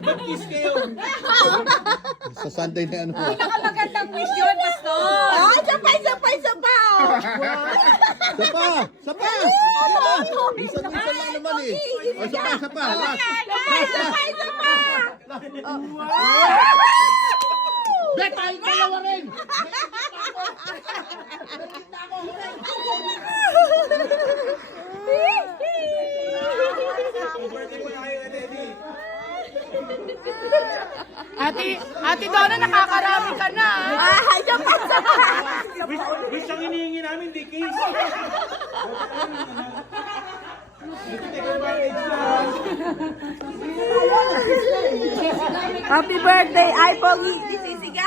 Mag-kiss kayo. Sa Sunday na ano. Pinakamagandang wish yun, Pastor. Oh, isa pa, isa pa, isa pa. Oh. Sapa! Sapa! Isa lang naman eh. O, sapa. Last. Isa pa, isa pa. Bet, tayo dalawa rin! Ate Donna, nakakarami ka na. Isa pa, isa pa. Wish ang hinihingi namin, di kiss. Happy birthday, Ay Pogi. Disisiga.